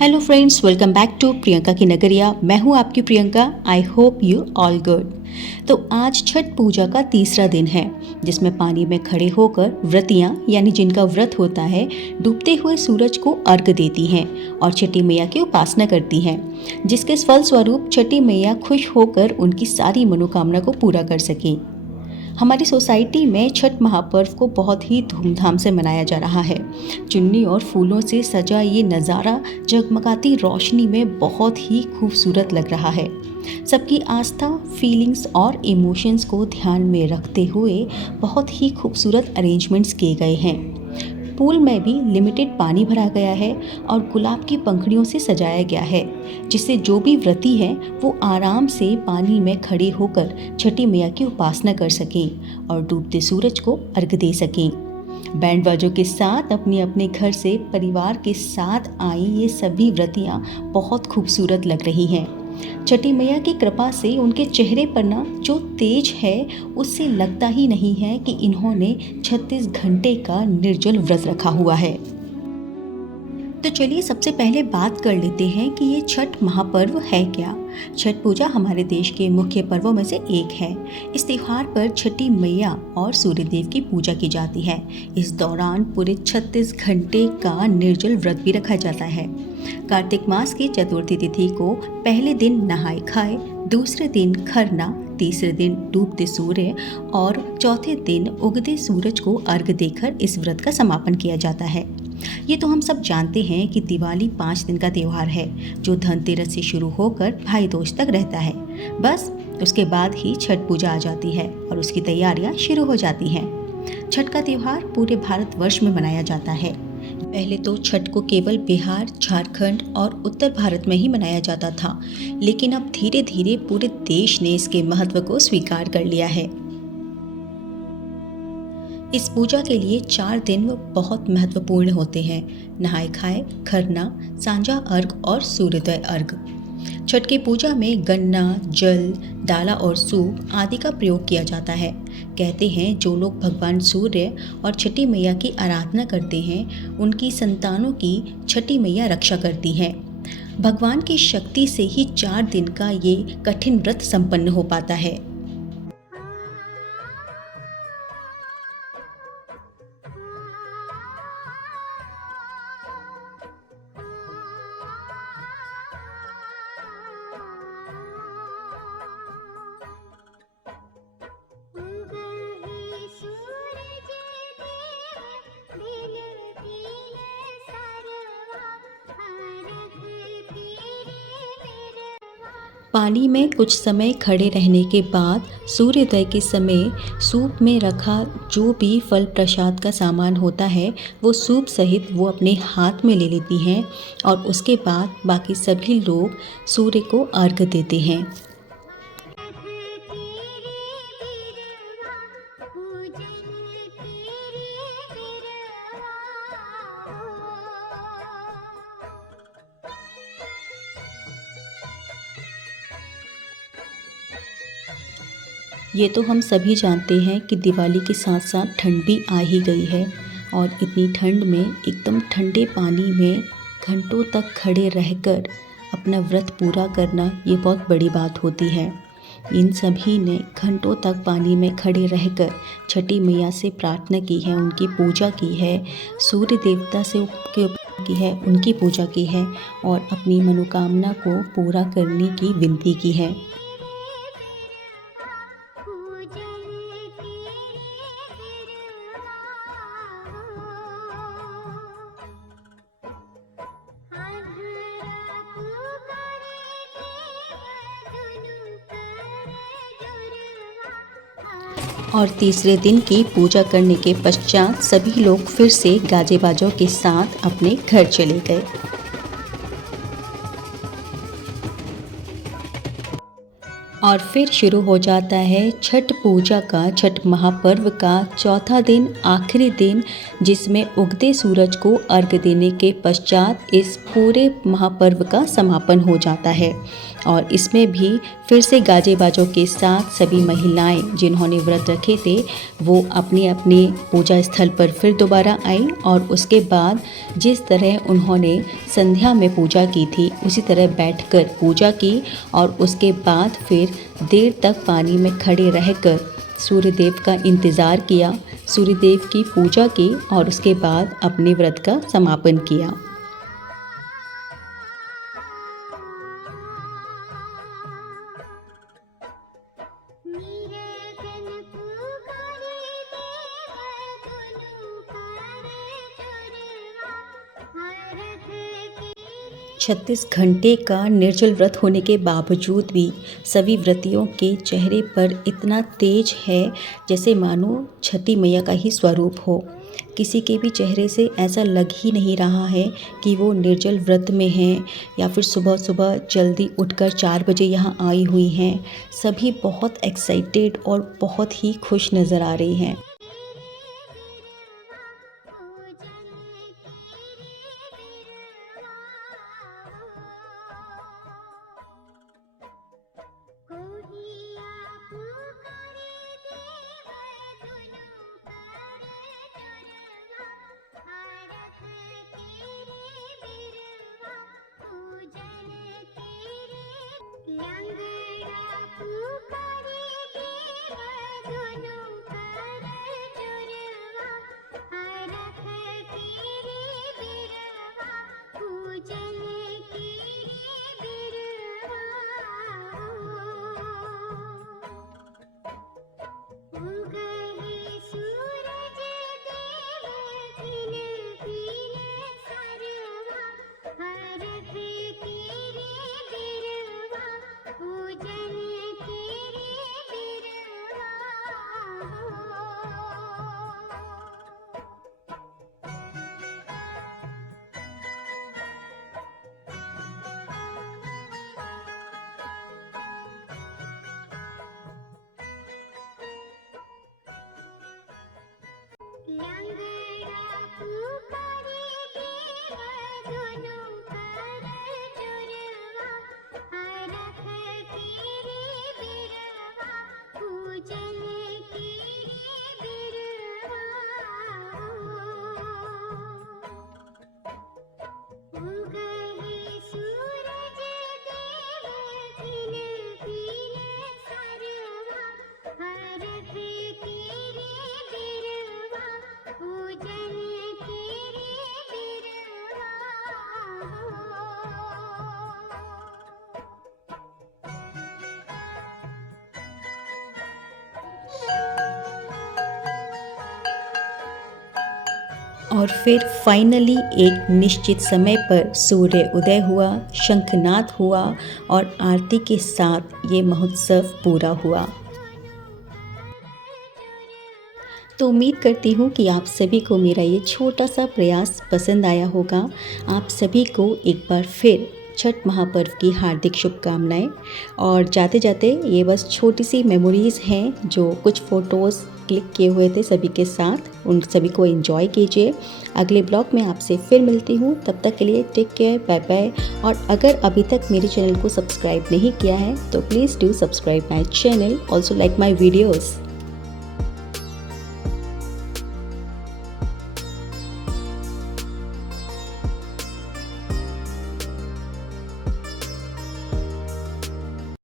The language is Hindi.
Hello friends, welcome back to Priyanka की नगरिया। मैं हूँ आपकी Priyanka. I hope you all good. तो आज छठ पूजा का तीसरा दिन है, जिसमें पानी में खड़े होकर व्रतियाँ यानी जिनका व्रत होता है, डूबते हुए सूरज को अर्घ देती हैं और छठी मैया की उपासना करती हैं, जिसके फलस्वरूप छठी मैया खुश होकर उनकी सारी मनोकामना को पूरा कर सकें। हमारी सोसाइटी में छठ महापर्व को बहुत ही धूमधाम से मनाया जा रहा है। चुन्नी और फूलों से सजा ये नज़ारा जगमगाती रोशनी में बहुत ही खूबसूरत लग रहा है। सबकी आस्था, फीलिंग्स और इमोशंस को ध्यान में रखते हुए बहुत ही खूबसूरत अरेंजमेंट्स किए गए हैं। पूल में भी लिमिटेड पानी भरा गया है और गुलाब की पंखुड़ियों से सजाया गया है, जिससे जो भी व्रती हैं वो आराम से पानी में खड़े होकर छठी मैया की उपासना कर सकें और डूबते सूरज को अर्घ दे सकें। बैंड बाजों के साथ अपने अपने घर से परिवार के साथ आई ये सभी व्रतियाँ बहुत खूबसूरत लग रही हैं। छठी मैया की कृपा से उनके चेहरे पर ना जो तेज है, उससे लगता ही नहीं है कि इन्होंने 36 घंटे का निर्जल व्रत रखा हुआ है। तो चलिए सबसे पहले बात कर लेते हैं कि ये छठ महापर्व है क्या। छठ पूजा हमारे देश के मुख्य पर्वों में से एक है। इस त्यौहार पर छठी मैया और सूर्यदेव की पूजा की जाती है। इस दौरान पूरे 36 घंटे का निर्जल व्रत भी रखा जाता है। कार्तिक मास की चतुर्थी तिथि को पहले दिन नहाए खाए, दूसरे दिन खरना, तीसरे दिन डूबते सूर्य और चौथे दिन उगते सूरज को अर्घ देकर इस व्रत का समापन किया जाता है। ये तो हम सब जानते हैं कि दिवाली 5 दिन का त्यौहार है, जो धनतेरस से शुरू होकर भाई दूज तक रहता है। बस उसके बाद ही छठ पूजा आ जाती है और उसकी तैयारियां शुरू हो जाती हैं। छठ का त्यौहार पूरे भारतवर्ष में मनाया जाता है। पहले तो छठ को केवल बिहार, झारखंड और उत्तर भारत में ही मनाया जाता था, लेकिन अब धीरे धीरे पूरे देश ने इसके महत्व को स्वीकार कर लिया है। इस पूजा के लिए 4 दिन बहुत महत्वपूर्ण होते हैं: नहाए खाए, खरना, सांझा अर्घ और सूर्योदय अर्घ। छठ की पूजा में गन्ना, जल, डाला और सूप आदि का प्रयोग किया जाता है। कहते हैं जो लोग भगवान सूर्य और छठी मैया की आराधना करते हैं, उनकी संतानों की छठी मैया रक्षा करती हैं। भगवान की शक्ति से ही 4 दिन का ये कठिन व्रत संपन्न हो पाता है। पानी में कुछ समय खड़े रहने के बाद सूर्योदय के समय सूप में रखा जो भी फल प्रसाद का सामान होता है, वो सूप सहित वो अपने हाथ में ले लेती हैं और उसके बाद बाकी सभी लोग सूर्य को अर्घ देते हैं। ये तो हम सभी जानते हैं कि दिवाली के साथ साथ ठंड भी आ ही गई है और इतनी ठंड में एकदम ठंडे पानी में घंटों तक खड़े रहकर अपना व्रत पूरा करना ये बहुत बड़ी बात होती है। इन सभी ने घंटों तक पानी में खड़े रहकर छठी मैया से प्रार्थना की है, उनकी पूजा की है, सूर्य देवता से की है, उनकी पूजा की है और अपनी मनोकामना को पूरा करने की विनती की है। और तीसरे दिन की पूजा करने के पश्चात सभी लोग फिर से गाजे बाजों के साथ अपने घर चले गए। और फिर शुरू हो जाता है छठ पूजा का, छठ महापर्व का चौथा दिन, आखिरी दिन, जिसमें उगते सूरज को अर्घ देने के पश्चात इस पूरे महापर्व का समापन हो जाता है। और इसमें भी फिर से गाजे बाजों के साथ सभी महिलाएं जिन्होंने व्रत रखे थे वो अपने अपने पूजा स्थल पर फिर दोबारा आई और उसके बाद जिस तरह उन्होंने संध्या में पूजा की थी उसी तरह बैठकर पूजा की और उसके बाद फिर देर तक पानी में खड़े रहकर सूर्यदेव का इंतज़ार किया, सूर्यदेव की पूजा की और उसके बाद अपने व्रत का समापन किया। छत्तीस घंटे का निर्जल व्रत होने के बावजूद भी सभी व्रतियों के चेहरे पर इतना तेज है जैसे मानो छठी मैया का ही स्वरूप हो। किसी के भी चेहरे से ऐसा लग ही नहीं रहा है कि वो निर्जल व्रत में हैं या फिर सुबह सुबह जल्दी उठकर 4 बजे यहाँ आई हुई हैं। सभी बहुत एक्साइटेड और बहुत ही खुश नज़र आ रही हैं। और फिर फाइनली एक निश्चित समय पर सूर्य उदय हुआ, शंखनाद हुआ और आरती के साथ ये महोत्सव पूरा हुआ। तो उम्मीद करती हूँ कि आप सभी को मेरा ये छोटा सा प्रयास पसंद आया होगा। आप सभी को एक बार फिर छठ महापर्व की हार्दिक शुभकामनाएं। और जाते जाते ये बस छोटी सी मेमोरीज़ हैं जो कुछ फ़ोटोज़ क्लिक किए हुए थे सभी के साथ, उन सभी को एंजॉय कीजिए। अगले ब्लॉग में आपसे फिर मिलती हूँ, तब तक के लिए टेक केयर, बाय बाय। और अगर अभी तक मेरे चैनल को सब्सक्राइब नहीं किया है तो please do subscribe my channel, also like my videos.